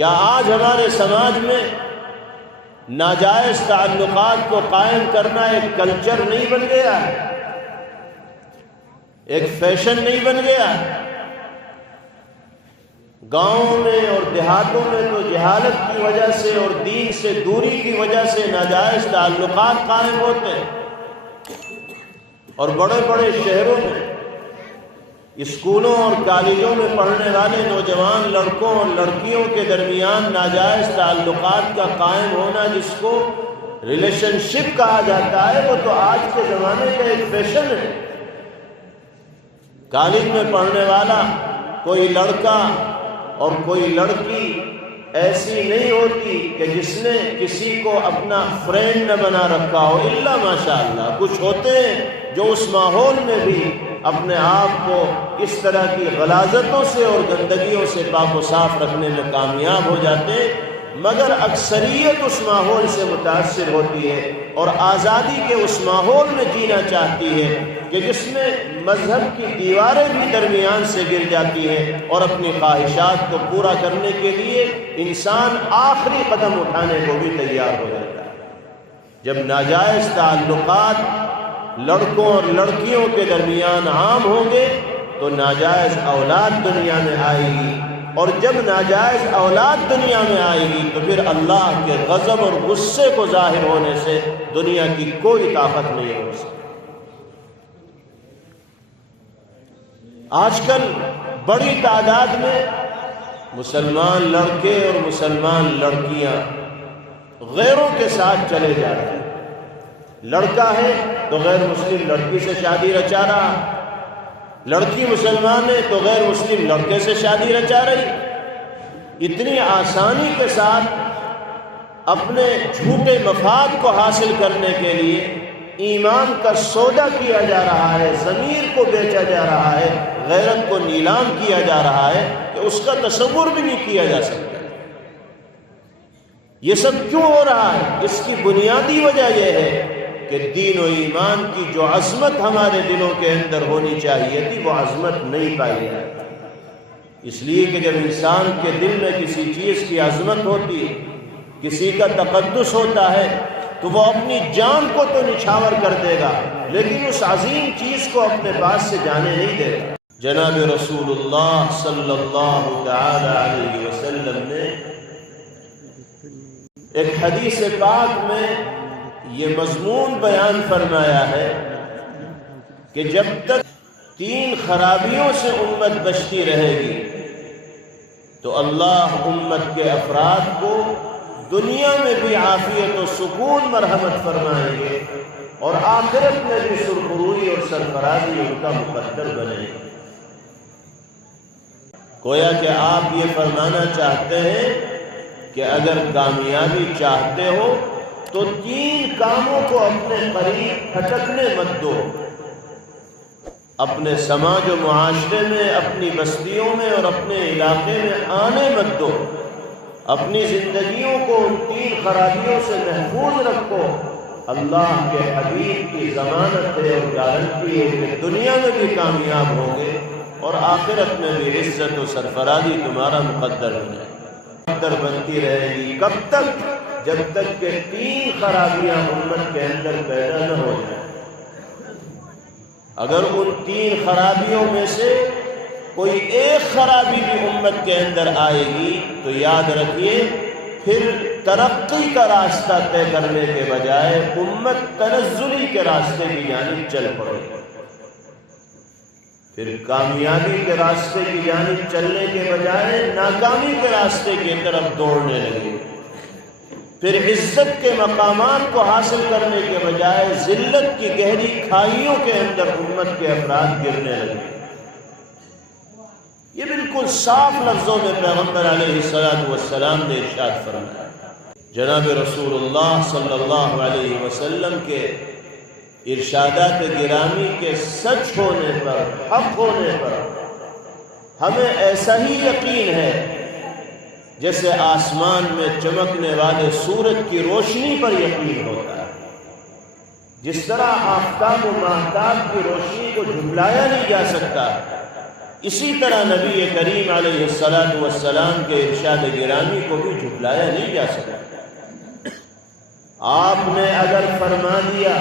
کیا آج ہمارے سماج میں ناجائز تعلقات کو قائم کرنا ایک کلچر نہیں بن گیا، ایک فیشن نہیں بن گیا؟ گاؤں میں اور دیہاتوں میں تو جہالت کی وجہ سے اور دین سے دوری کی وجہ سے ناجائز تعلقات قائم ہوتے ہیں، اور بڑے بڑے شہروں میں اسکولوں اور کالجوں میں پڑھنے والے نوجوان لڑکوں اور لڑکیوں کے درمیان ناجائز تعلقات کا قائم ہونا، جس کو ریلیشن شپ کہا جاتا ہے، وہ تو آج کے زمانے کا ایک فیشن ہے۔ کالج میں پڑھنے والا کوئی لڑکا اور کوئی لڑکی ایسی نہیں ہوتی کہ جس نے کسی کو اپنا فرینڈ نہ بنا رکھا ہو، الا ماشاءاللہ کچھ ہوتے ہیں جو اس ماحول میں بھی اپنے آپ کو اس طرح کی غلاظتوں سے اور گندگیوں سے پاک و صاف رکھنے میں کامیاب ہو جاتے ہیں، مگر اکثریت اس ماحول سے متاثر ہوتی ہے اور آزادی کے اس ماحول میں جینا چاہتی ہے کہ جس میں مذہب کی دیواریں بھی درمیان سے گر جاتی ہیں، اور اپنی خواہشات کو پورا کرنے کے لیے انسان آخری قدم اٹھانے کو بھی تیار ہو جاتا ہے۔ جب ناجائز تعلقات لڑکوں اور لڑکیوں کے درمیان عام ہوں گے تو ناجائز اولاد دنیا میں آئے گی، اور جب ناجائز اولاد دنیا میں آئے گی تو پھر اللہ کے غضب اور غصے کو ظاہر ہونے سے دنیا کی کوئی طاقت نہیں ہو سکتی۔ آج کل بڑی تعداد میں مسلمان لڑکے اور مسلمان لڑکیاں غیروں کے ساتھ چلے جا رہے ہیں۔ لڑکا ہے تو غیر مسلم لڑکی سے شادی رچا رہا، لڑکی مسلمان ہے تو غیر مسلم لڑکے سے شادی رچا رہی۔ اتنی آسانی کے ساتھ اپنے جھوٹے مفاد کو حاصل کرنے کے لیے ایمان کا سودا کیا جا رہا ہے، ضمیر کو بیچا جا رہا ہے، غیرت کو نیلام کیا جا رہا ہے کہ اس کا تصور بھی نہیں کیا جا سکتا۔ یہ سب کیوں ہو رہا ہے؟ اس کی بنیادی وجہ یہ ہے کہ دین و ایمان کی جو عظمت ہمارے دلوں کے اندر ہونی چاہیے تھی وہ عظمت نہیں پائی جاتی۔ اس لیے کہ جب انسان کے دل میں کسی چیز کی عظمت ہوتی، کسی کا تقدس ہوتا ہے، تو وہ اپنی جان کو تو نچھاور کر دے گا لیکن اس عظیم چیز کو اپنے پاس سے جانے نہیں دے گا۔ جناب رسول اللہ صلی اللہ تعالی علیہ وسلم نے ایک حدیث پاک میں یہ مضمون بیان فرمایا ہے کہ جب تک 3 خرابیوں سے امت بچتی رہے گی تو اللہ امت کے افراد کو دنیا میں بھی عافیت و سکون مرحمت فرمائیں گے اور آخرت میں بھی سرخروئی اور سرفرازی ان کا مقدر بنے گی۔ گویا کہ آپ یہ فرمانا چاہتے ہیں کہ اگر کامیابی چاہتے ہو تو 3 کاموں کو اپنے قریب پھٹکنے مت دو، اپنے سماج و معاشرے میں، اپنی بستیوں میں اور اپنے علاقے میں آنے مت دو۔ اپنی زندگیوں کو ان 3 خرابیوں سے محفوظ رکھو۔ اللہ کے حبیب کی ضمانت ہے اور گارنٹی ہے کہ دنیا میں بھی کامیاب ہوں گے اور آخرت میں بھی عزت و سرفرازی تمہارا مقدر ہے، مقدر بنتی رہے گی۔ کب تک؟ جب تک کہ 3 خرابیاں امت کے اندر پیدا نہ ہو جائیں۔ اگر ان 3 خرابیوں میں سے کوئی ایک خرابی بھی امت کے اندر آئے گی تو یاد رکھیے پھر ترقی کا راستہ طے کرنے کے بجائے امت تنزلی کے راستے کی جانب چل پڑے گی، پھر کامیابی کے راستے کی جانب چلنے کے بجائے ناکامی کے راستے کی طرف دوڑنے لگے، پھر عزت کے مقامات کو حاصل کرنے کے بجائے ذلت کی گہری کھائیوں کے اندر امت کے افراد گرنے لگے۔ یہ بالکل صاف لفظوں میں پیغمبر علیہ السلام نے ارشاد فرمایا۔ جناب رسول اللہ صلی اللہ علیہ وسلم کے ارشادات گرامی کے سچ ہونے پر، حق ہونے پر ہمیں ایسا ہی یقین ہے جیسے آسمان میں چمکنے والے سورج کی روشنی پر یقین ہوتا ہے۔ جس طرح آفتاب و ماہتاب کی روشنی کو جھٹلایا نہیں جا سکتا، اسی طرح نبی کریم علیہ السلام کے ارشاد گرامی کو بھی جھٹلایا نہیں جا سکتا۔ آپ نے اگر فرما دیا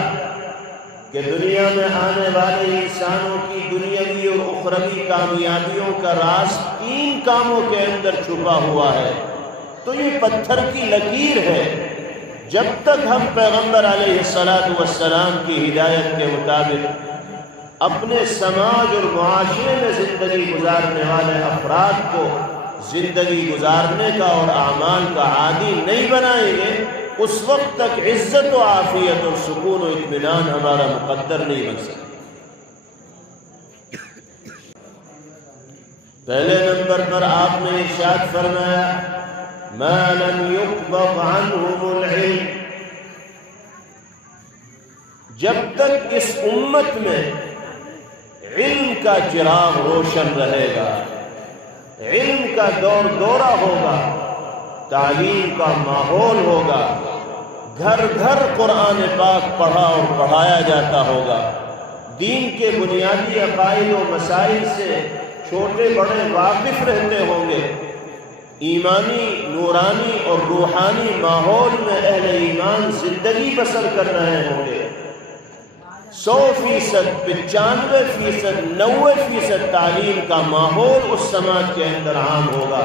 کہ دنیا میں آنے والے انسانوں کی دنیاوی اور اخروی کامیابیوں کا راز 3 کاموں کے اندر چھپا ہوا ہے، تو یہ پتھر کی لکیر ہے۔ جب تک ہم پیغمبر علیہ السلام کی ہدایت کے مطابق اپنے سماج اور معاشرے میں زندگی گزارنے والے افراد کو زندگی گزارنے کا اور اعمال کا عادی نہیں بنائیں گے، اس وقت تک عزت و عافیت اور سکون و اطمینان ہمارا مقدر نہیں بن سکتا۔ پہلے نمبر پر آپ نے ارشاد فرمایا ما لم يقبض عنهم العلم، جب تک اس امت میں علم کا چراغ روشن رہے گا، علم کا دور دورہ ہوگا، تعلیم کا ماحول ہوگا، گھر گھر قرآن پاک پڑھا اور پڑھایا جاتا ہوگا، دین کے بنیادی عقائد و مسائل سے چھوٹے بڑے واقف رہتے ہوں گے، ایمانی نورانی اور روحانی ماحول میں اہل ایمان زندگی بسر کر رہے ہوں گے، 100%، 95%، 90% تعلیم کا ماحول اس سماج کے اندر عام ہوگا۔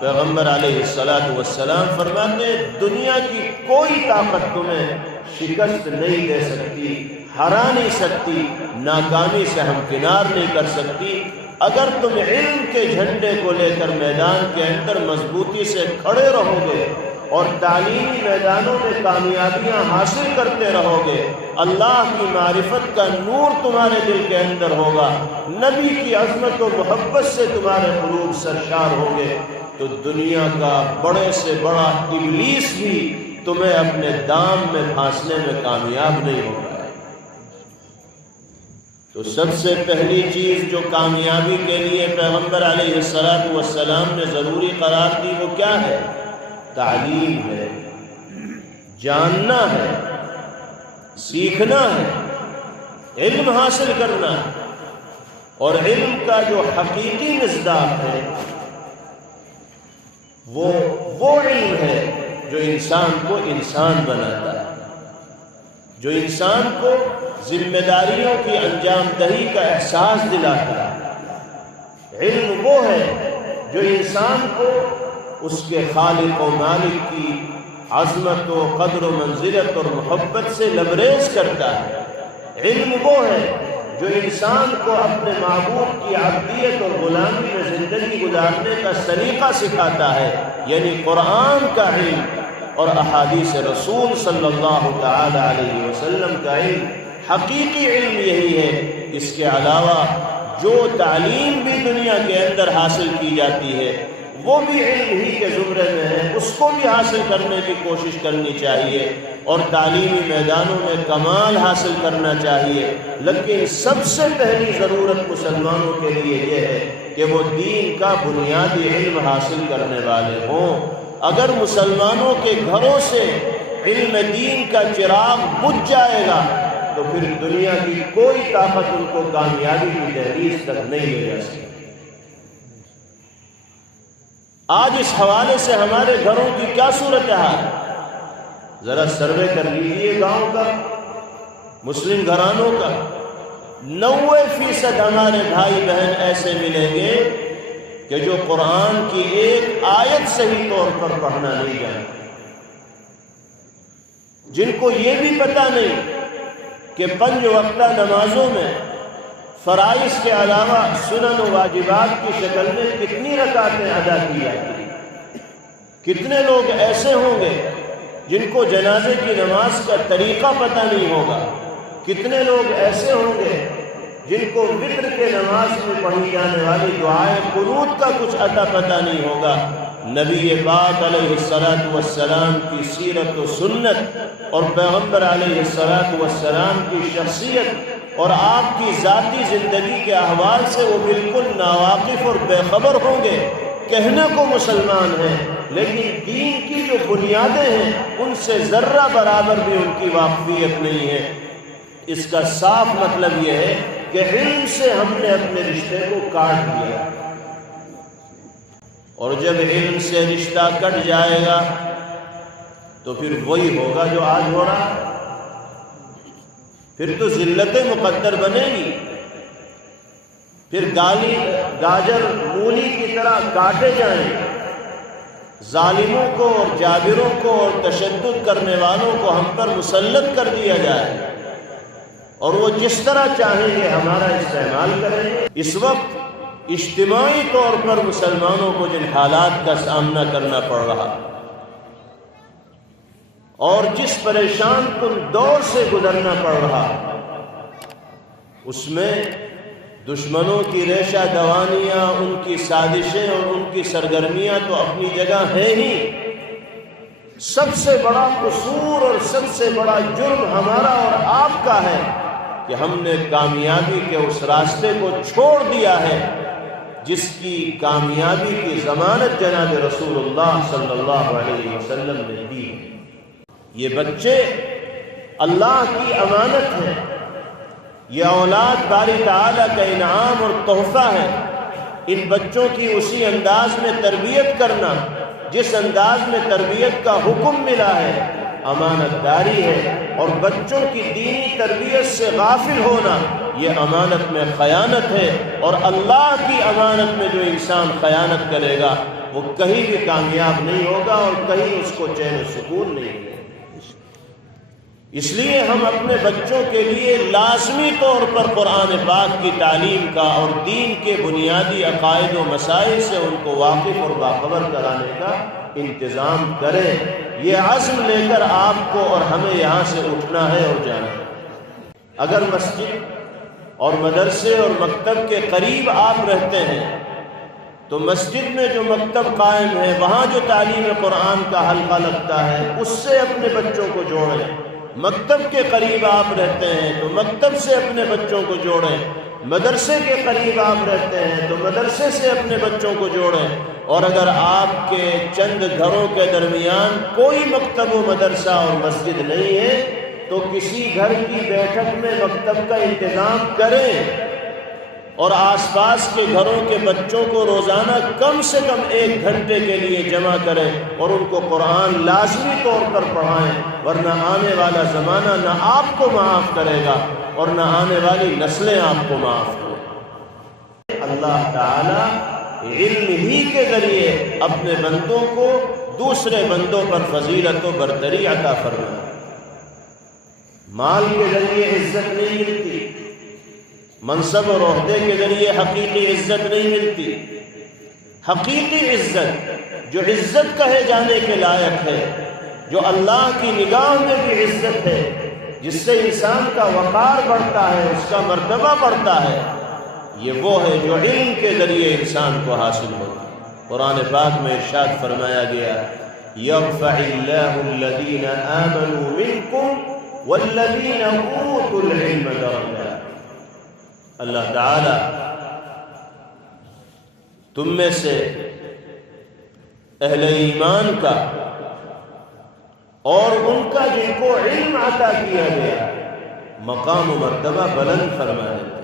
پیغمبر علیہ السلام فرماتے ہیں دنیا کی کوئی طاقت تمہیں شکست نہیں دے سکتی، ہرا نہیں سکتی، ناکامی سے ہمکنار نہیں کر سکتی، اگر تم علم کے جھنڈے کو لے کر میدان کے اندر مضبوطی سے کھڑے رہو گے اور تعلیمی میدانوں میں کامیابیاں حاصل کرتے رہو گے، اللہ کی معرفت کا نور تمہارے دل کے اندر ہوگا، نبی کی عظمت و محبت سے تمہارے قلوب سرشار ہوں گے، تو دنیا کا بڑے سے بڑا ابلیس بھی تمہیں اپنے دام میں پھانسنے میں کامیاب نہیں ہوگا۔ تو سب سے پہلی چیز جو کامیابی کے لیے پیغمبر علیہ السلام نے ضروری قرار دی وہ کیا ہے؟ تعلیم ہے، جاننا ہے، سیکھنا ہے، علم حاصل کرنا ہے، اور علم کا جو حقیقی مصداق ہے وہ علم ہے جو انسان کو انسان بناتا ہے، جو انسان کو ذمہ داریوں کی انجام دہی کا احساس دلاتا ہے۔ علم وہ ہے جو انسان کو اس کے خالق و مالک کی عظمت و قدر و منزلت اور محبت سے لبریز کرتا ہے۔ علم وہ ہے جو انسان کو اپنے معبود کی عبدیت اور غلامی میں زندگی گزارنے کا سلیقہ سکھاتا ہے، یعنی قرآن کا علم اور احادیث رسول صلی اللہ تعالی علیہ وسلم کا علم۔ حقیقی علم یہی ہے۔ اس کے علاوہ جو تعلیم بھی دنیا کے اندر حاصل کی جاتی ہے وہ بھی علم ہی کے زمرے میں ہے، اس کو بھی حاصل کرنے کی کوشش کرنی چاہیے اور تعلیمی میدانوں میں کمال حاصل کرنا چاہیے، لیکن سب سے پہلی ضرورت مسلمانوں کے لیے یہ ہے کہ وہ دین کا بنیادی علم حاصل کرنے والے ہوں۔ اگر مسلمانوں کے گھروں سے علم دین کا چراغ بجھ جائے گا تو پھر دنیا کی کوئی طاقت ان کو کامیابی کی دہلیز تک نہیں لے جا سکتی۔ آج اس حوالے سے ہمارے گھروں کی کیا صورتحال ہے؟ ذرا سروے کر لیجیے گاؤں کا، مسلم گھرانوں کا، 90% ہمارے بھائی بہن ایسے ملیں گے کہ جو قرآن کی ایک آیت صحیح طور پر پڑھنا نہیں جانتے، جن کو یہ بھی پتہ نہیں کہ 5 وقتہ نمازوں میں فرائض کے علاوہ سنن و واجبات کی شکل میں کتنی رکعتیں ادا کی جاتی ہیں۔ کتنے لوگ ایسے ہوں گے جن کو جنازے کی نماز کا طریقہ پتہ نہیں ہوگا، کتنے لوگ ایسے ہوں گے جن کو وتر کے نماز میں پڑھی جانے والی دعائیں قنوت کا کچھ عطا پتہ نہیں ہوگا۔ نبی پاک علیہ السلام کی سیرت و سنت اور پیغمبر علیہ السلام کی شخصیت اور آپ کی ذاتی زندگی کے احوال سے وہ بالکل ناواقف اور بے خبر ہوں گے، کہنے کو مسلمان ہیں لیکن دین کی جو بنیادیں ہیں ان سے ذرہ برابر بھی ان کی واقفیت نہیں ہے۔ اس کا صاف مطلب یہ ہے کہ علم سے ہم نے اپنے رشتے کو کاٹ دیا، اور جب علم سے رشتہ کٹ جائے گا تو پھر وہی ہوگا جو آج ہو رہا ہے، پھر تو ذلت مقدر بنے گی، پھر گاجر مولی کی طرح کاٹے جائیں، ظالموں کو اور جابروں کو اور تشدد کرنے والوں کو ہم پر مسلط کر دیا جائے، اور وہ جس طرح چاہیں گے ہمارا استعمال کریں گے۔ اس وقت اجتماعی طور پر مسلمانوں کو جن حالات کا سامنا کرنا پڑ رہا اور جس پریشان کن دور سے گزرنا پڑ رہا، اس میں دشمنوں کی ریشہ دوانیاں، ان کی سازشیں اور ان کی سرگرمیاں تو اپنی جگہ ہیں ہی، سب سے بڑا قصور اور سب سے بڑا جرم ہمارا اور آپ کا ہے کہ ہم نے کامیابی کے اس راستے کو چھوڑ دیا ہے جس کی کامیابی کی ضمانت جناب رسول اللہ صلی اللہ علیہ وسلم نے دی۔ یہ بچے اللہ کی امانت ہیں، یہ اولاد باری تعالیٰ کا انعام اور تحفہ ہے۔ ان بچوں کی اسی انداز میں تربیت کرنا جس انداز میں تربیت کا حکم ملا ہے امانت داری ہے، اور بچوں کی دینی تربیت سے غافل ہونا یہ امانت میں خیانت ہے، اور اللہ کی امانت میں جو انسان خیانت کرے گا وہ کہیں بھی کامیاب نہیں ہوگا اور کہیں اس کو چین و سکون نہیں ملے۔ اس لیے ہم اپنے بچوں کے لیے لازمی طور پر قرآن پاک کی تعلیم کا اور دین کے بنیادی عقائد و مسائل سے ان کو واقف اور باخبر کرانے کا انتظام کریں۔ یہ عزم لے کر آپ کو اور ہمیں یہاں سے اٹھنا ہے اور جانا ہے۔ اگر مسجد اور مدرسے اور مکتب کے قریب آپ رہتے ہیں تو مسجد میں جو مکتب قائم ہے، وہاں جو تعلیم قرآن کا حلقہ لگتا ہے، اس سے اپنے بچوں کو جوڑیں۔ مکتب کے قریب آپ رہتے ہیں تو مکتب سے اپنے بچوں کو جوڑیں، مدرسے کے قریب آپ رہتے ہیں تو مدرسے سے اپنے بچوں کو جوڑیں، اور اگر آپ کے چند گھروں کے درمیان کوئی مکتب و مدرسہ اور مسجد نہیں ہے تو کسی گھر کی بیٹھک میں مکتب کا انتظام کریں، اور آس پاس کے گھروں کے بچوں کو روزانہ کم سے کم 1 گھنٹے کے لیے جمع کریں اور ان کو قرآن لازمی طور پر پڑھائیں، ورنہ آنے والا زمانہ نہ آپ کو معاف کرے گا اور نہ آنے والی نسلیں آپ کو معاف کریں گی۔ اللہ تعالی علم ہی کے ذریعے اپنے بندوں کو دوسرے بندوں پر فضیلت و برتری عطا فرمائے۔ مال کے ذریعے عزت نہیں ملتی، منصب اور عہدے کے ذریعے حقیقی عزت نہیں ملتی۔ حقیقی عزت جو عزت کہے جانے کے لائق ہے، جو اللہ کی نگاہ میں بھی عزت ہے، جس سے انسان کا وقار بڑھتا ہے، اس کا مرتبہ بڑھتا ہے، یہ وہ ہے جو علم کے ذریعے انسان کو حاصل ہوتا ہے۔ قرآن پاک میں ارشاد فرمایا گیا، يَرْفَعِ اللَّهُ الَّذِينَ آمَنُوا مِنْكُمْ وَالَّذِينَ أُوتُوا الْعِلْمَ دَرَجَاتٍ۔ اللہ تعالی تم میں سے اہل ایمان کا اور ان کا جن کو علم عطا کیا گیا مقام و مرتبہ بلند فرما دیتے ہیں۔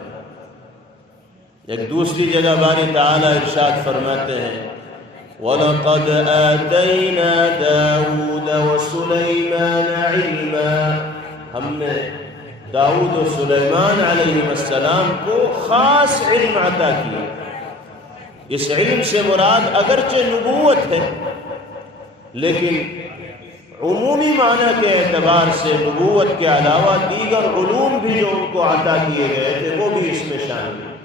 ایک دوسری جگہ باری تعالی ارشاد فرماتے ہیں، وَلَقَدْ آتَيْنَا دَاوُودَ وَسُلَيْمَانَ عِلْمًا، ہم نے داؤد و سلیمان علیہ السلام کو خاص علم عطا کیا۔ اس علم سے مراد اگرچہ نبوت ہے، لیکن عمومی معنی کے اعتبار سے نبوت کے علاوہ دیگر علوم بھی جو ان کو عطا کیے گئے تھے وہ بھی اس میں شامل ہیں۔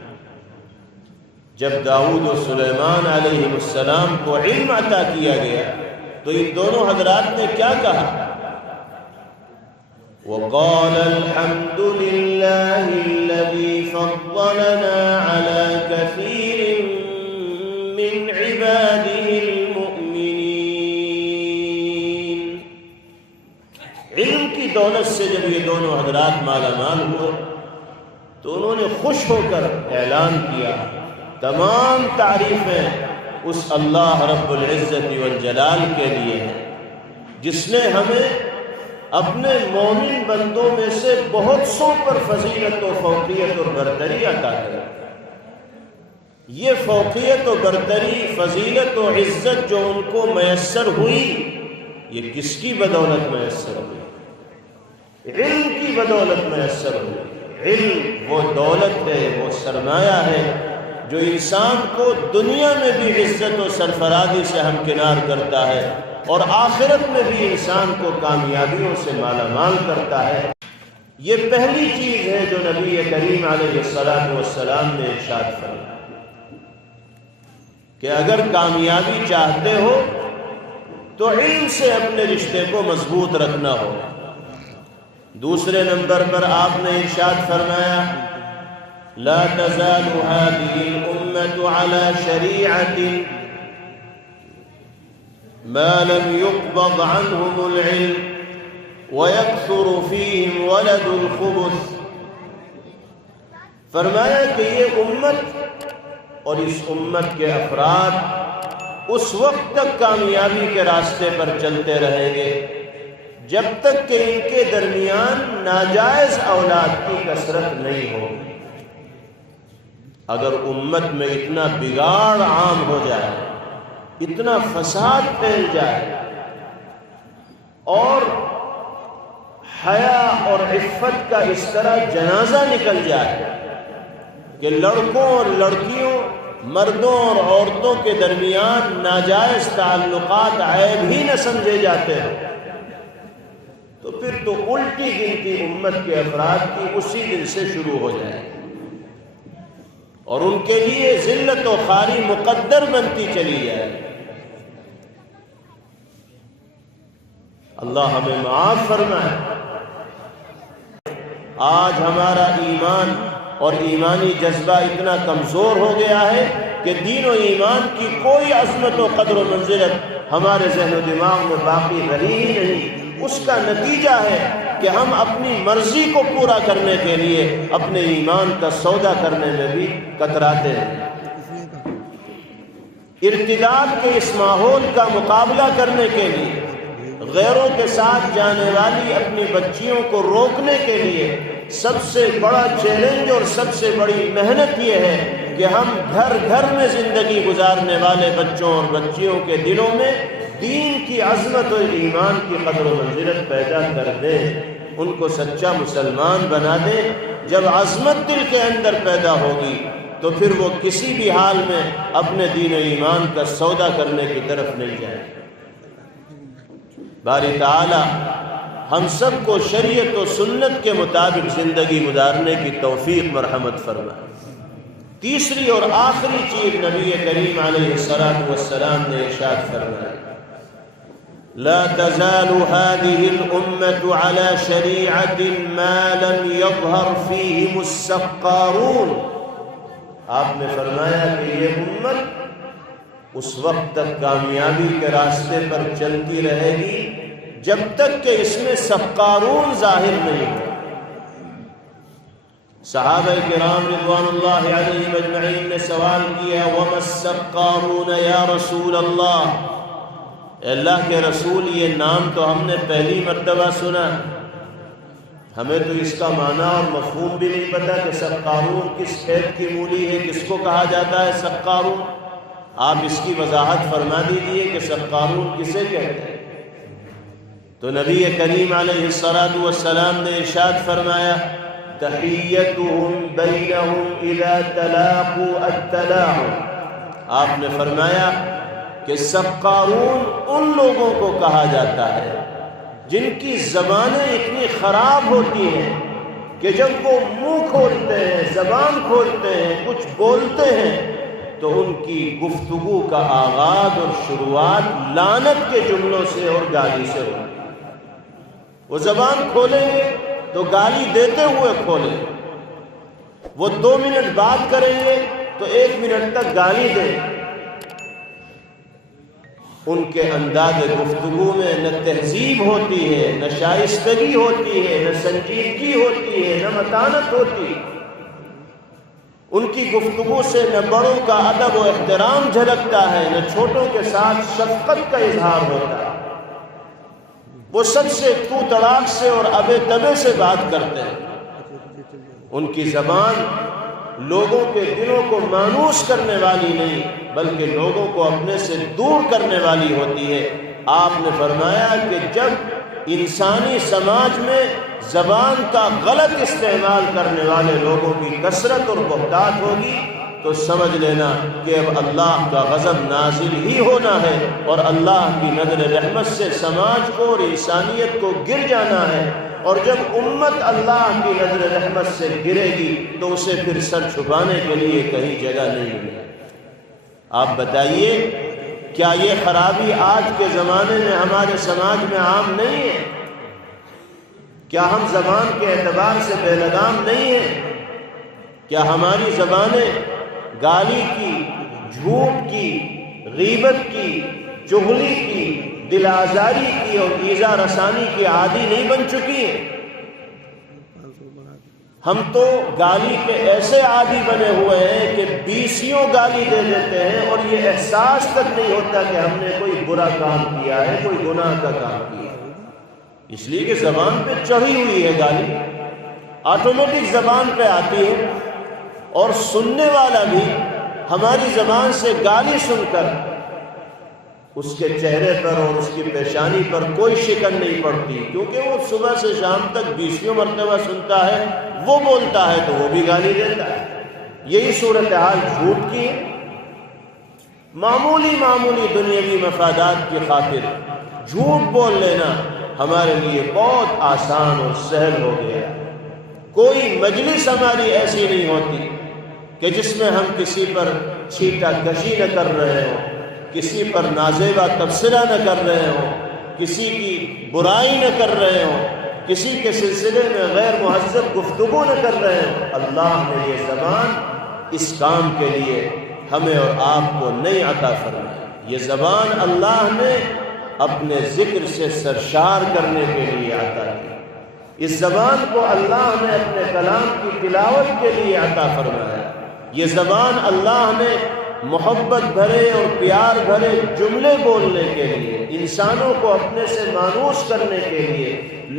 جب داؤد و سلیمان علیہ السلام کو علم عطا کیا گیا تو ان دونوں حضرات نے کیا کہا؟ وَقَالَ الْحَمْدُ لِلَّهِ الَّذِي فَضَّلَنَا عَلَى كَثِيرٍ مِّنْ عِبَادِهِ الْمُؤْمِنِينَ۔ علم کی دولت سے جب یہ دونوں حضرات مالا مال ہوئے تو انہوں نے خوش ہو کر اعلان کیا، تمام تعریفیں اس اللہ رب العزت والجلال کے لیے ہیں جس نے ہمیں اپنے مومن بندوں میں سے بہت سو پر فضیلت و فوقیت اور برتری عطا کرے۔ یہ فوقیت و برتری، فضیلت و عزت جو ان کو میسر ہوئی، یہ کس کی بدولت میسر ہوئی؟ علم کی بدولت میسر ہوئی۔ علم وہ دولت ہے، وہ سرمایہ ہے جو انسان کو دنیا میں بھی عزت و سرفرازی سے ہمکنار کرتا ہے اور آخرت میں بھی انسان کو کامیابیوں سے مالا مال کرتا ہے۔ یہ پہلی چیز ہے جو نبی کریم علیہ السلام نے ارشاد فرمایا کہ اگر کامیابی چاہتے ہو تو علم سے اپنے رشتے کو مضبوط رکھنا ہو۔ دوسرے نمبر پر آپ نے ارشاد فرمایا لا تزال هذه الأمة على شريعة ما لم يقبض عنهم العلم ويكثر فيهم ولد الخبث۔ فرمایا کہ یہ امت اور اس امت کے افراد اس وقت تک کامیابی کے راستے پر چلتے رہیں گے جب تک کہ ان کے درمیان ناجائز اولاد کی کثرت نہیں ہوگی۔ اگر امت میں اتنا بگاڑ عام ہو جائے، اتنا فساد پھیل جائے اور حیا اور عفت کا اس طرح جنازہ نکل جائے کہ لڑکوں اور لڑکیوں، مردوں اور عورتوں کے درمیان ناجائز تعلقات عیب ہی نہ سمجھے جاتے ہیں، تو پھر تو الٹی گنتی امت کے افراد کی اسی دن سے شروع ہو جائے اور ان کے لیے ذلت و خواری مقدر بنتی چلی جائے۔ اللہ ہمیں معاف فرمائے۔ آج ہمارا ایمان اور ایمانی جذبہ اتنا کمزور ہو گیا ہے کہ دین و ایمان کی کوئی عظمت و قدر و منزلت ہمارے ذہن و دماغ میں باقی رہی ہی نہیں۔ اس کا نتیجہ ہے کہ ہم اپنی مرضی کو پورا کرنے کے لیے اپنے ایمان کا سودا کرنے میں بھی کتراتے ہیں۔ ارتداد کے اس ماحول کا مقابلہ کرنے کے لیے، غیروں کے ساتھ جانے والی اپنی بچیوں کو روکنے کے لیے سب سے بڑا چیلنج اور سب سے بڑی محنت یہ ہے کہ ہم گھر گھر میں زندگی گزارنے والے بچوں اور بچیوں کے دلوں میں دین کی عظمت اور ایمان کی قدر و منزلت پیدا کر دیں، ان کو سچا مسلمان بنا دیں۔ جب عظمت دل کے اندر پیدا ہوگی تو پھر وہ کسی بھی حال میں اپنے دین و ایمان کا سودا کرنے کی طرف نہیں جائے۔ باری تعالی ہم سب کو شریعت و سنت کے مطابق زندگی گزارنے کی توفیق مرحمت فرمائے۔ تیسری اور آخری چیز نبی کریم علیہ السلام نے ارشاد فرمایا لا تزال هذه الأمة على شريعة ما لم يظهر فيهم السقارون۔ آپ نے فرمایا کہ یہ امت اس وقت تک کامیابی کے راستے پر چلتی رہے گی جب تک کہ اس میں سقارون ظاہر نہیں ہو۔ صحابہ کرام رضوان اللہ علیہم اجمعین نے سوال کیا وَمَا السَّقَّارُونَ يَا رسول اللہ، اے اللہ کے رسول یہ نام تو ہم نے پہلی مرتبہ سنا، ہمیں تو اس کا معنی اور مفہوم بھی نہیں پتا کہ سقارون کس کھیت کی مولی ہے، کس کو کہا جاتا ہے سقارون۔ آپ اس کی وضاحت فرما دیجئے کہ سقارون کسے کہتے ہیں۔ تو نبی کریم علیہ السلام نے ارشاد فرمایا تحیتهم بینہم اذا تلاقوا التلاعن۔ آپ نے فرمایا کہ سقارون ان لوگوں کو کہا جاتا ہے جن کی زبانیں اتنی خراب ہوتی ہیں کہ جب وہ منہ کھولتے ہیں، زبان کھولتے ہیں، کچھ بولتے ہیں تو ان کی گفتگو کا آغاز اور شروعات لعنت کے جملوں سے اور گالی سے ہوتی ہے۔ وہ زبان کھولیں گے تو گالی دیتے ہوئے کھولیں، وہ 2 منٹ بات کریں گے تو 1 منٹ تک گالی دیں۔ ان کے انداز گفتگو میں نہ تہذیب ہوتی ہے، نہ شائستگی ہوتی ہے، نہ سنجیدگی ہوتی ہے، نہ متانت ہوتی ہے۔ ان کی گفتگو سے نہ بڑوں کا ادب و احترام جھلکتا ہے، نہ چھوٹوں کے ساتھ شفقت کا اظہار ہوتا ہے۔ وہ سب سے تو تڑاک سے اور ابے تبے سے بات کرتے ہیں۔ ان کی زبان لوگوں کے دلوں کو مانوس کرنے والی نہیں بلکہ لوگوں کو اپنے سے دور کرنے والی ہوتی ہے۔ آپ نے فرمایا کہ جب انسانی سماج میں زبان کا غلط استعمال کرنے والے لوگوں کی کثرت اور بہتات ہوگی تو سمجھ لینا کہ اب اللہ کا غضب نازل ہی ہونا ہے اور اللہ کی نظر رحمت سے سماج کو اور انسانیت کو گر جانا ہے۔ اور جب امت اللہ کی نظر رحمت سے گرے گی تو اسے پھر سر چھپانے کے لیے کہیں جگہ نہیں ملے۔ آپ بتائیے کیا یہ خرابی آج کے زمانے میں ہمارے سماج میں عام نہیں ہے؟ کیا ہم زبان کے اعتبار سے بے لگام نہیں ہیں؟ کیا ہماری زبانیں گالی کی، جھوٹ کی، غیبت کی، چغلی کی، دل آزاری کی اور ایذا رسانی کی عادی نہیں بن چکی ہیں؟ ہم تو گالی کے ایسے عادی بنے ہوئے ہیں کہ 20 گالی دے دیتے ہیں اور یہ احساس تک نہیں ہوتا کہ ہم نے کوئی برا کام کیا ہے، کوئی گناہ کا کام کیا ہے، اس لیے کہ زبان پہ چڑھی ہوئی ہے گالی، آٹومیٹک زبان پہ آتی ہے۔ اور سننے والا بھی ہماری زبان سے گالی سن کر اس کے چہرے پر اور اس کی پیشانی پر کوئی شکن نہیں پڑتی، کیونکہ وہ صبح سے شام تک 20 مرتبہ سنتا ہے، وہ بولتا ہے تو وہ بھی گالی دیتا ہے۔ یہی صورتحال جھوٹ کی ہے۔ معمولی دنیاوی مفادات کی خاطر جھوٹ بول لینا ہمارے لیے بہت آسان اور سہل ہو گیا۔ کوئی مجلس ہماری ایسی نہیں ہوتی کہ جس میں ہم کسی پر چھیٹا کشی نہ کر رہے ہوں، کسی پر نازیبا تبصرہ نہ کر رہے ہوں، کسی کی برائی نہ کر رہے ہوں، کسی کے سلسلے میں غیر مہذب گفتگو نہ کر رہے ہوں۔ اللہ نے یہ زبان اس کام کے لیے ہمیں اور آپ کو نہیں عطا فرمائی۔ یہ زبان اللہ نے اپنے ذکر سے سرشار کرنے کے لیے عطا کی۔ اس زبان کو اللہ نے اپنے کلام کی تلاوت کے لیے عطا فرمایا۔ یہ زبان اللہ نے محبت بھرے اور پیار بھرے جملے بولنے کے لیے، انسانوں کو اپنے سے مانوس کرنے کے لیے،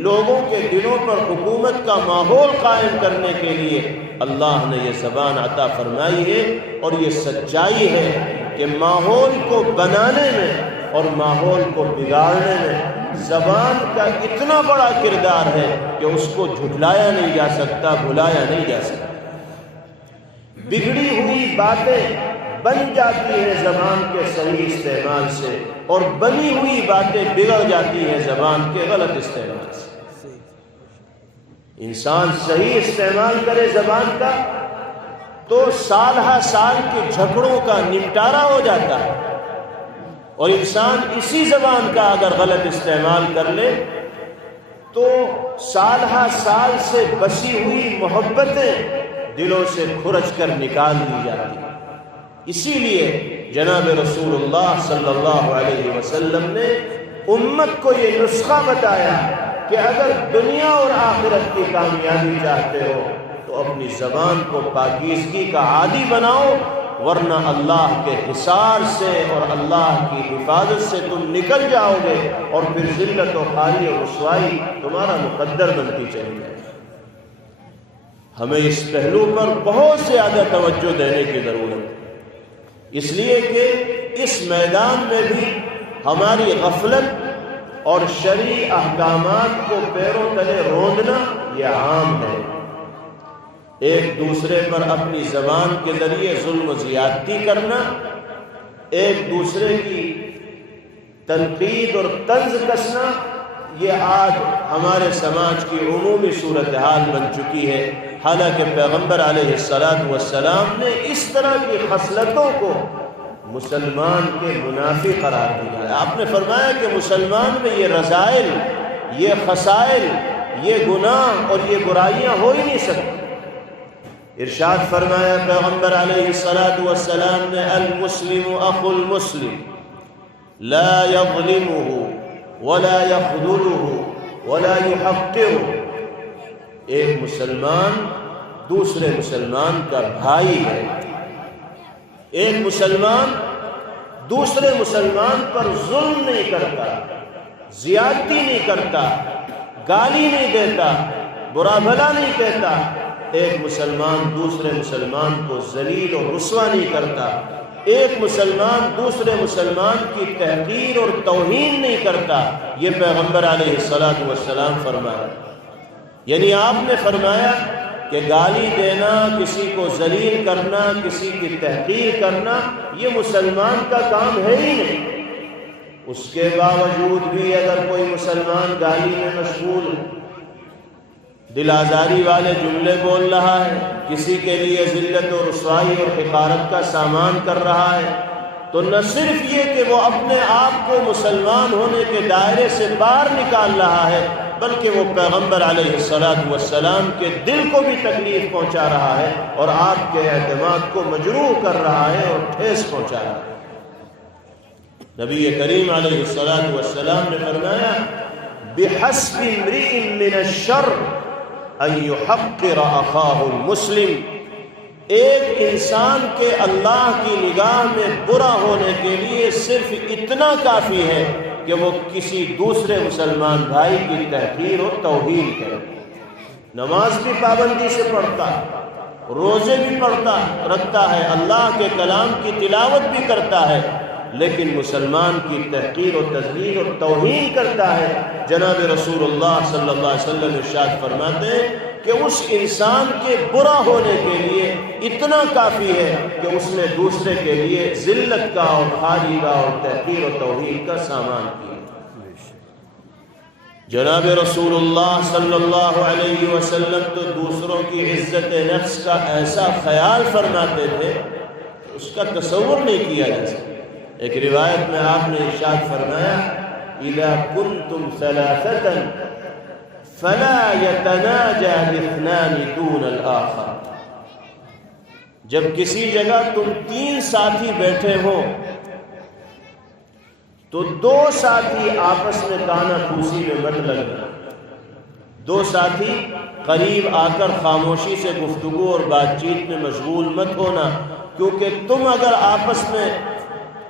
لوگوں کے دلوں پر حکومت کا ماحول قائم کرنے کے لیے اللہ نے یہ زبان عطا فرمائی ہے۔ اور یہ سچائی ہے کہ ماحول کو بنانے میں اور ماحول کو بگاڑنے میں زبان کا اتنا بڑا کردار ہے کہ اس کو جھٹلایا نہیں جا سکتا، بھلایا نہیں جا سکتا۔ بگڑی ہوئی باتیں بن جاتی ہیں زبان کے صحیح استعمال سے، اور بنی ہوئی باتیں بگڑ جاتی ہیں زبان کے غلط استعمال سے۔ انسان صحیح استعمال کرے زبان کا تو سال ہا سال کے جھگڑوں کا نمٹارا ہو جاتا ہے، اور انسان اسی زبان کا اگر غلط استعمال کر لے تو سال ہا سال سے بسی ہوئی محبتیں دلوں سے کھرچ کر نکال دی جاتی ہیں۔ اسی لیے جناب رسول اللہ صلی اللہ علیہ وسلم نے امت کو یہ نسخہ بتایا کہ اگر دنیا اور آخرت کی کامیابی چاہتے ہو تو اپنی زبان کو پاکیزگی کا عادی بناؤ، ورنہ اللہ کے حصار سے اور اللہ کی حفاظت سے تم نکل جاؤ گے اور پھر ذلت و خواری اور رسوائی تمہارا مقدر بنتی چلی جائے۔ ہمیں اس پہلو پر بہت زیادہ توجہ دینے کی ضرورت ہے، اس لیے کہ اس میدان میں بھی ہماری غفلت اور شرعی احکامات کو پیروں تلے روندنا یہ عام ہے۔ ایک دوسرے پر اپنی زبان کے ذریعے ظلم و زیادتی کرنا، ایک دوسرے کی تنقید اور طنز کسنا، یہ آج ہمارے سماج کی عمومی صورتحال بن چکی ہے۔ حالانکہ پیغمبر علیہ السلام نے اس طرح کی خصلتوں کو مسلمان کے منافی قرار دیا ہے۔ آپ نے فرمایا کہ مسلمان میں یہ رذائل، یہ خسائل، یہ گناہ اور یہ برائیاں ہو ہی نہیں سکتی۔ ارشاد فرمایا پیغمبر علیہ السلام نے، المسلم اخو المسلم لا يظلمه ولا يخذله ولا يحقره۔ ایک مسلمان دوسرے مسلمان کا بھائی ہے، ایک مسلمان دوسرے مسلمان پر ظلم نہیں کرتا، زیادتی نہیں کرتا، گالی نہیں دیتا، برا بھلا نہیں کہتا، ایک مسلمان دوسرے مسلمان کو ذلیل اور رسوا نہیں کرتا، ایک مسلمان دوسرے مسلمان کی تحقیر اور توہین نہیں کرتا، یہ پیغمبر علیہ السلام فرمایا۔ یعنی آپ نے فرمایا کہ گالی دینا، کسی کو ذلیل کرنا، کسی کی تحقیر کرنا، یہ مسلمان کا کام ہے ہی نہیں۔ اس کے باوجود بھی اگر کوئی مسلمان گالی میں مشغول، دل آزاری والے جملے بول رہا ہے، کسی کے لیے ذلت اور رسوائی اور حقارت کا سامان کر رہا ہے، تو نہ صرف یہ کہ وہ اپنے آپ کو مسلمان ہونے کے دائرے سے باہر نکال رہا ہے، بلکہ وہ پیغمبر علیہ السلام کے دل کو بھی تکلیف پہنچا رہا ہے اور آپ کے اعتماد کو مجروح کر رہا ہے اور ٹھیس پہنچا رہا ہے۔ نبی کریم علیہ السلام نے فرمایا بِحَسْبِ امْرِئٍ مِّنَ الشَّرِّ أَن يُحَقِّرَ أَخَاهُ الْمُسْلِمِ، ایک انسان کے اللہ کی نگاہ میں برا ہونے کے لیے صرف اتنا کافی ہے کہ وہ کسی دوسرے مسلمان بھائی کی تحقیر اور توہین کرے۔ نماز بھی پابندی سے پڑھتا ہے، روزے بھی رکھتا ہے، اللہ کے کلام کی تلاوت بھی کرتا ہے، لیکن مسلمان کی تحقیر و تذلیل اور توہین کرتا ہے۔ جناب رسول اللہ صلی اللہ علیہ وسلم ارشاد فرماتے ہیں کہ اس انسان کے برا ہونے کے لیے اتنا کافی ہے کہ اس نے دوسرے کے لیے ذلت کا اور خاری کا اور تحقیر و توہین کا سامان کیا۔ جناب رسول اللہ صلی اللہ علیہ وسلم تو دوسروں کی عزت نفس کا ایسا خیال فرماتے تھے کہ اس کا تصور نہیں کیا جا سکتا۔ ایک روایت میں آپ نے ارشاد فرمایا اذا کنتم ثلاثة فلا يتناجى الاثنان دون الآخر، جب کسی جگہ تم 3 ساتھی بیٹھے ہو تو 2 ساتھی آپس میں کانا پھوسی میں مت لگنا، 2 ساتھی قریب آ کر خاموشی سے گفتگو اور بات چیت میں مشغول مت ہونا، کیونکہ تم اگر آپس میں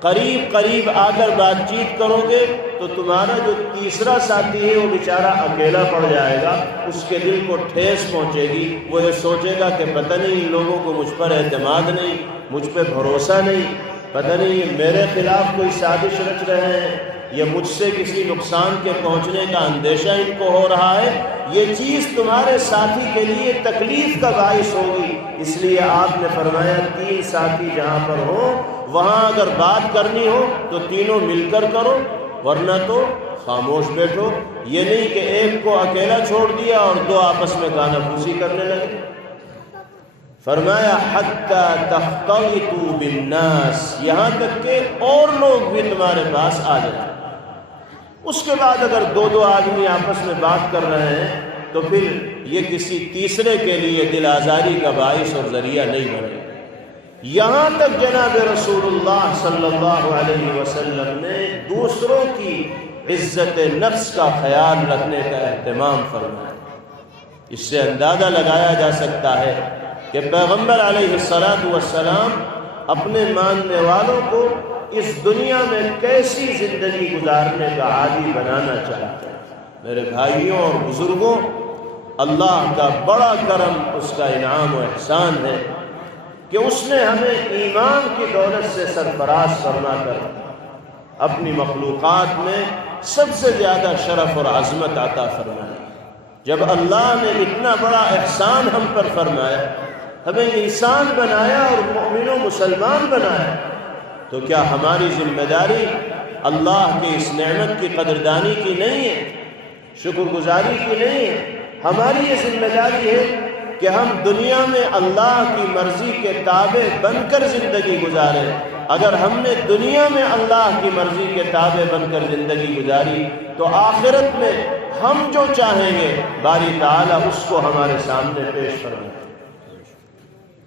قریب آ کر بات چیت کرو گے تو تمہارا جو تیسرا ساتھی ہے وہ بیچارہ اکیلا پڑ جائے گا، اس کے دل کو ٹھیس پہنچے گی، وہ یہ سوچے گا کہ پتہ نہیں ان لوگوں کو مجھ پر اعتماد نہیں، مجھ پہ بھروسہ نہیں، پتہ نہیں یہ میرے خلاف کوئی سازش رچ رہے ہیں، یہ مجھ سے کسی نقصان کے پہنچنے کا اندیشہ ان کو ہو رہا ہے۔ یہ چیز تمہارے ساتھی کے لیے تکلیف کا باعث ہوگی، اس لیے آپ نے فرمایا 3 ساتھی جہاں پر ہوں وہاں اگر بات کرنی ہو تو تینوں مل کر کرو، ورنہ تو خاموش بیٹھو۔ یہ نہیں کہ ایک کو اکیلا چھوڑ دیا اور 2 آپس میں گانا پھوسی کرنے لگے۔ فرمایا حتی تختلطوا بالناس، یہاں تک کہ اور لوگ بھی تمہارے پاس آ جائیں۔ اس کے بعد اگر 2 آدمی آپس میں بات کر رہے ہیں تو پھر یہ کسی تیسرے کے لیے دل آزاری کا باعث اور ذریعہ نہیں بنے۔ یہاں تک جناب رسول اللہ صلی اللہ علیہ وسلم نے دوسروں کی عزت نفس کا خیال رکھنے کا اہتمام فرمایا۔ اس سے اندازہ لگایا جا سکتا ہے کہ پیغمبر علیہ السلام اپنے ماننے والوں کو اس دنیا میں کیسی زندگی گزارنے کا عادی بنانا چاہتے ہیں۔ میرے بھائیوں اور بزرگوں، اللہ کا بڑا کرم، اس کا انعام و احسان ہے کہ اس نے ہمیں ایمان کی دولت سے سرفراز فرما کر اپنی مخلوقات میں سب سے زیادہ شرف اور عظمت عطا فرمائی۔ جب اللہ نے اتنا بڑا احسان ہم پر فرمایا، ہمیں انسان بنایا اور مومن و مسلمان بنایا، تو کیا ہماری ذمہ داری اللہ کی اس نعمت کی قدردانی کی نہیں ہے، شکر گزاری کی نہیں ہے؟ ہماری یہ ذمہ داری ہے کہ ہم دنیا میں اللہ کی مرضی کے تابع بن کر زندگی گزاریں۔ اگر ہم نے دنیا میں اللہ کی مرضی کے تابع بن کر زندگی گزاری تو آخرت میں ہم جو چاہیں گے باری تعالیٰ اس کو ہمارے سامنے پیش فرمائے۔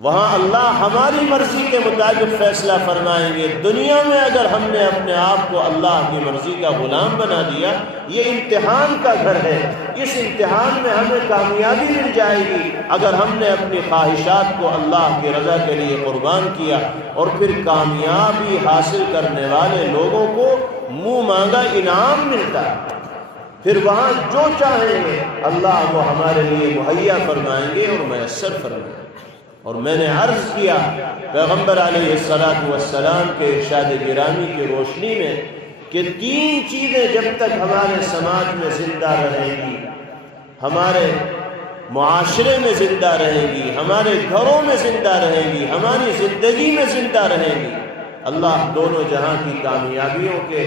وہاں اللہ ہماری مرضی کے مطابق فیصلہ فرمائیں گے۔ دنیا میں اگر ہم نے اپنے آپ کو اللہ کی مرضی کا غلام بنا دیا، یہ امتحان کا گھر ہے، اس امتحان میں ہمیں کامیابی مل جائے گی اگر ہم نے اپنی خواہشات کو اللہ کی رضا کے لیے قربان کیا، اور پھر کامیابی حاصل کرنے والے لوگوں کو منہ مانگا انعام ملتا ہے، پھر وہاں جو چاہیں گے اللہ وہ ہمارے لیے مہیا فرمائیں گے اور میسر فرمائیں گے۔ اور میں نے عرض کیا پیغمبر علیہ السلام کے ارشاد گرامی کی روشنی میں کہ 3 چیزیں جب تک ہمارے سماج میں زندہ رہیں گی، ہمارے معاشرے میں زندہ رہیں گی، ہمارے گھروں میں زندہ رہیں گی، ہماری زندگی میں زندہ رہیں گی، اللہ دونوں جہاں کی کامیابیوں کے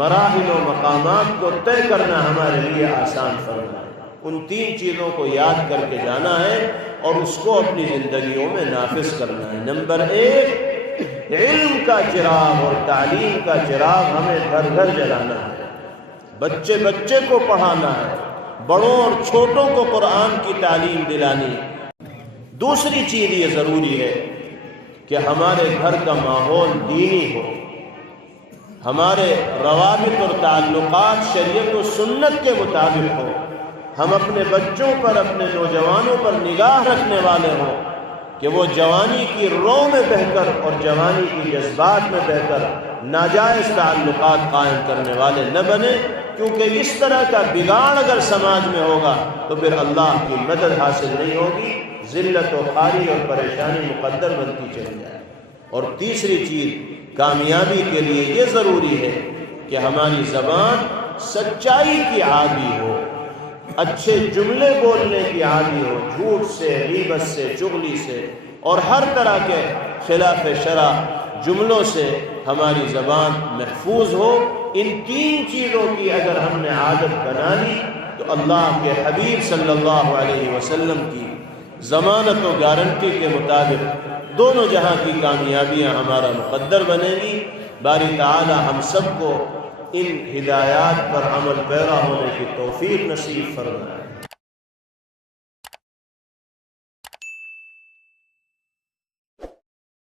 مراحل و مقامات کو طے کرنا ہمارے لیے آسان فرمائے۔ ان 3 چیزوں کو یاد کر کے جانا ہے اور اس کو اپنی زندگیوں میں نافذ کرنا ہے۔ نمبر 1، علم کا چراغ اور تعلیم کا چراغ ہمیں گھر گھر جلانا ہے، بچے بچے کو پڑھانا ہے، بڑوں اور چھوٹوں کو قرآن کی تعلیم دلانی ہے۔ دوسری چیز یہ ضروری ہے کہ ہمارے گھر کا ماحول دینی ہو، ہمارے روابط اور تعلقات شریعت و سنت کے مطابق ہو، ہم اپنے بچوں پر، اپنے نوجوانوں پر نگاہ رکھنے والے ہوں کہ وہ جوانی کی رو میں بہہ کر اور جوانی کی جذبات میں بہہ کر ناجائز تعلقات قائم کرنے والے نہ بنے، کیونکہ اس طرح کا بگاڑ اگر سماج میں ہوگا تو پھر اللہ کی مدد حاصل نہیں ہوگی، ذلت و خواری اور پریشانی مقدر بنتی چلی جائے۔ اور تیسری چیز کامیابی کے لیے یہ ضروری ہے کہ ہماری زبان سچائی کی عادی ہو، اچھے جملے بولنے کی عادی ہو، جھوٹ سے، غیبت سے، چغلی سے اور ہر طرح کے خلاف شرع جملوں سے ہماری زبان محفوظ ہو۔ ان 3 چیزوں کی اگر ہم نے عادت بنا لی تو اللہ کے حبیب صلی اللہ علیہ وسلم کی ضمانت و گارنٹی کے مطابق دونوں جہاں کی کامیابیاں ہمارا مقدر بنے گی۔ باری تعالی ہم سب کو ان ہدایات پر عمل پیرا ہونے کی توفیق نصیب فرمائے۔